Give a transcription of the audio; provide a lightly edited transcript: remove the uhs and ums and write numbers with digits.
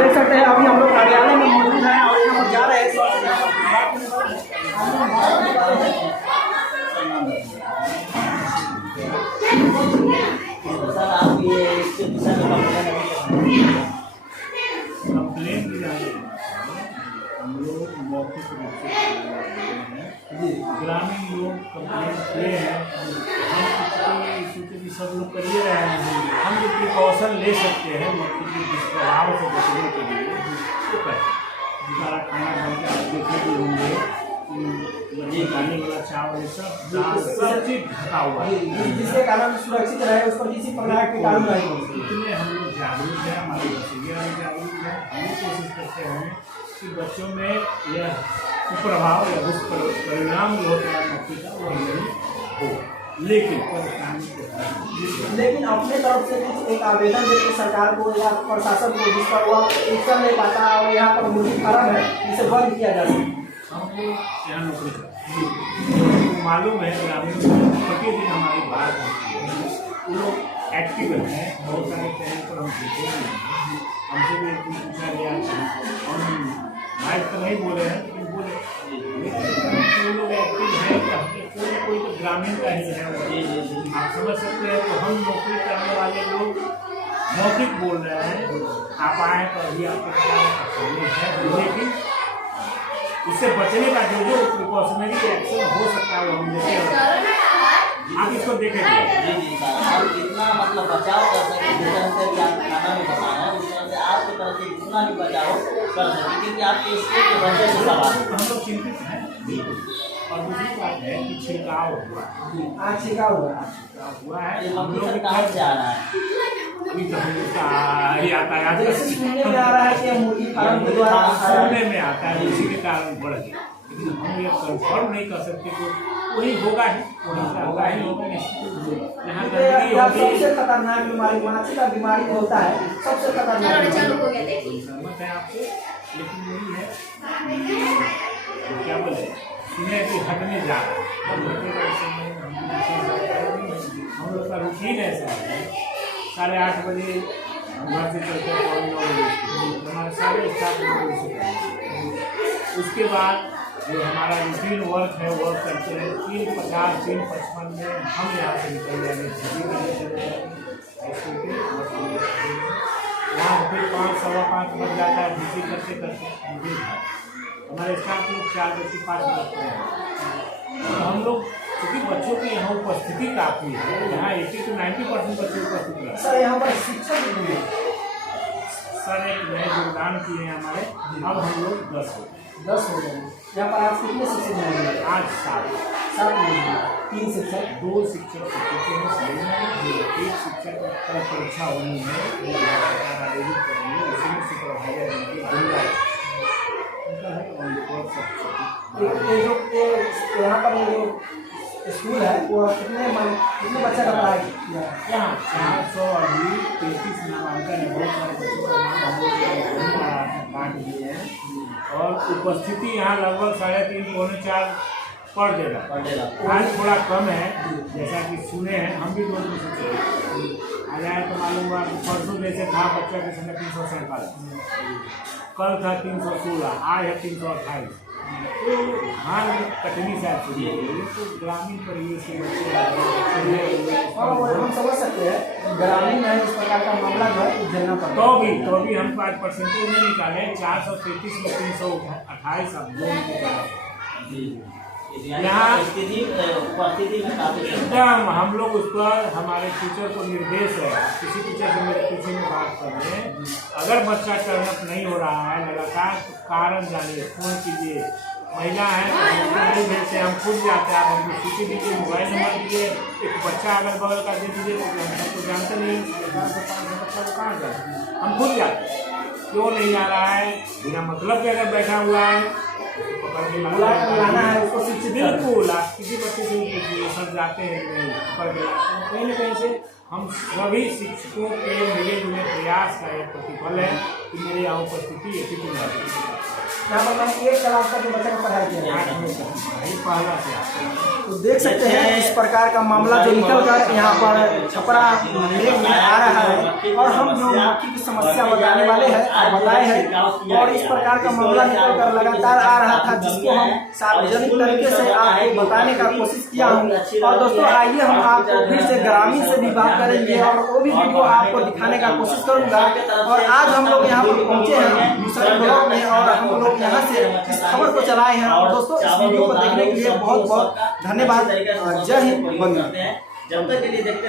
देख सकते हैं अभी हम लोग कार्यालय में मौजूद हैं और यहाँ पर जा रहे हैं। सर आप ये इसके विषय में कंप्लेन की जा रही है। हम लोग मौखिक रूप से ग्रामीण लोग कंप्लेन किए हैं। हम क्योंकि सब लोग कर ही रहे हैं, हम जो प्रिकॉशन ले सकते हैं मक्खी के दुष्प्रभाव से बचने के लिए वो करते हैं। सारा खाना बन के आप देखे भी होंगे ये खाने वाला चावल सब चीज ढका हुआ है, जिसके कारण सुरक्षित रहे, उस पर किसी प्रकार के कीटाणु नहीं होते। इसलिए हम लोग जागरूक हैं, हमारे बच्चे भी जागरूक हैं। हम लोग कोशिश करते हैं कि बच्चों में यह कुप्रभाव या दुष्परिणाम जो होता है मक्खी का वो नहीं हो। लेकिन अपने तरफ से कुछ एक आवेदन देते सरकार को या प्रशासन को जिस पर वह एक्शन नहीं पाता और यहाँ पर मुर्गी फार्म है जिसे बंद किया जा सके। हम लोग यहाँ नौकरी करते हैं, मालूम है ग्रामीण प्रतिदिन हमारी बात होती है, वो लोग एक्टिव हैं। बहुत सारे चैनल पर हम देखे हैं, हमसे भी पूछा गया हम माइक तो नहीं बोले हैं लेकिन बोले वो लोग एक्टिव हैं। कोई तो ग्रामीण का ही है, आप समझ सकते हैं। तो हम नौकरी करने वाले लोग मौखिक बोल रहे हैं, आप आए तो अभी आपके है, लेकिन इससे बचने का जो प्रिकॉशनरी एक्शन हो सकता है वो हम देते हैं। आप इसको देखेंगे जी सर, आप जितना मतलब बचाव कर सके, जिस तरह से आप खाना में बताना है उस तरह से आपकी तरफ से जितना भी बचाव कर सके, क्योंकि आपके स्कूल के बच्चे से सवाल हम लोग चिंतित हैं। और दूसरी बात है कि छिड़काव हुआ, आज छिड़काव हुआ है, ये मक्खी सर कहाँ से आ रहा है? अभी तो हम लोग का यातायात सुनने में आ रहा है कि मुर्गी फार्म के द्वारा सुनने में आता है, इसी के कारण बढ़ गया। लेकिन हम ये कंफर्म नहीं कर सकते कि वही होगा ही, वही से होगा ही होगा निश्चित। यहाँ गंदगी होगी, सबसे खतरनाक बीमारी माछी का बीमारी होता है, सबसे खतरनाक सहमत है आपसे। लेकिन वही है क्या बोले, सुने कि हटने जा रहा है, हम लोग का रूटीन ऐसा है। 8:30 बजे घर से चलते हैं, 9 बजे हमारे सारे स्टाफ 9 बजे। उसके बाद जो हमारा रूटीन वर्क है वर्क करते हैं। 3:50 3:55 में हम यहाँ से निकल जाएंगे, यहाँ फिर 5 सवा 5 बज जाता है ड्यूटी करते करते। हमारे स्टाफ लोग 4 बजे 5 बजते हैं। तो हम लोग क्योंकि बच्चों की यहाँ उपस्थिति काफ़ी है, यहाँ 80 से 90% बच्चे उपस्थित रहते हैं। सर यहाँ पर शिक्षक सर एक नए योगदान किए हैं हमारे, अब हम लोग 10 हो गए। यहाँ पर आप कितने शिक्षक हैं? आज 7 3 शिक्षक, 2 शिक्षक एक शिक्षक का परीक्षा होनी है, आयोजित करेंगे, उसी में सुपरवाइजर यहाँ पर जो स्कूल है वो कितने बच्चे का पढ़ाई किया है? यहाँ 400 अभी 33 नामांकन है। बहुत सारे बच्चों का नाम हम लोग बांट दिए हैं और उपस्थिति यहाँ लगभग 3:30 पौने 4 पढ़ देगा। आज थोड़ा कम है, जैसा कि सुने हैं, हम भी 2 दिन से चले आ जाए तो मालूम हुआ। परसों जैसे था बच्चा के संख्या 347, कल था 316, आज है 328। तो हाँ कठिनी साहब सुनिए, तो ग्रामीण परिवेश के बच्चे हम समझ सकते हैं ग्रामीण में इस प्रकार का मामला जो है झेलना पड़ता है। तो भी हम 5% नहीं निकाले, 433 में 328 अब 2 यहाँ एकदम हम लोग उस पर हमारे टीचर को निर्देश है, किसी टीचर से मेरे पीछे में बात कर रहे हैं, अगर बच्चा टर्नअप नहीं हो रहा है लगातार तो कारण जानिए, फोन कीजिए। महिला है नहीं भेजते, हम खुद जाते हैं, आप हमको सूची दीजिए, मोबाइल नंबर दीजिए, एक बच्चा अगर बगल का दे दीजिए तो हम सबको जानते नहीं बच्चा को कहाँ जाए, हम खुद जाते हैं। क्यों नहीं आ रहा है, बिना मतलब के अगर बैठा हुआ है लाना है उसको शिक्षित। बिल्कुल, आप किसी बच्चे से पूछिए, सब जाते हैं नहीं पकड़ के कहीं न कहीं से हम सभी शिक्षकों के मिले जुले प्रयास का एक प्रतिफल है कि मेरे यहाँ उपस्थिति एक ही यहाँ पर मैंने 1 क्लास तक के बच्चे को पढ़ाई किया है। पहला से आपको तो देख सकते हैं इस प्रकार का मामला जो निकल कर यहाँ पर छपरा मंदिर में आ रहा है और हम जो मक्खी की समस्या बताने वाले हैं और बताए हैं और इस प्रकार का मामला निकल कर लगातार आ रहा था जिसको हम सार्वजनिक तरीके से आपको बताने का कोशिश किया हूँ। और दोस्तों आइए हम आपको फिर से ग्रामीण से भी बात करेंगे और वो भी वीडियो आपको दिखाने का कोशिश करूँगा। और आज हम लोग यहाँ पर पहुँचे हैं दूसरे ब्लॉक में और हम लोग यहाँ से इस खबर को चलाए हैं। और दोस्तों इस वीडियो को देखने के लिए बहुत बहुत धन्यवाद। जय हिंद, वंदे। जब तक के लिए देखते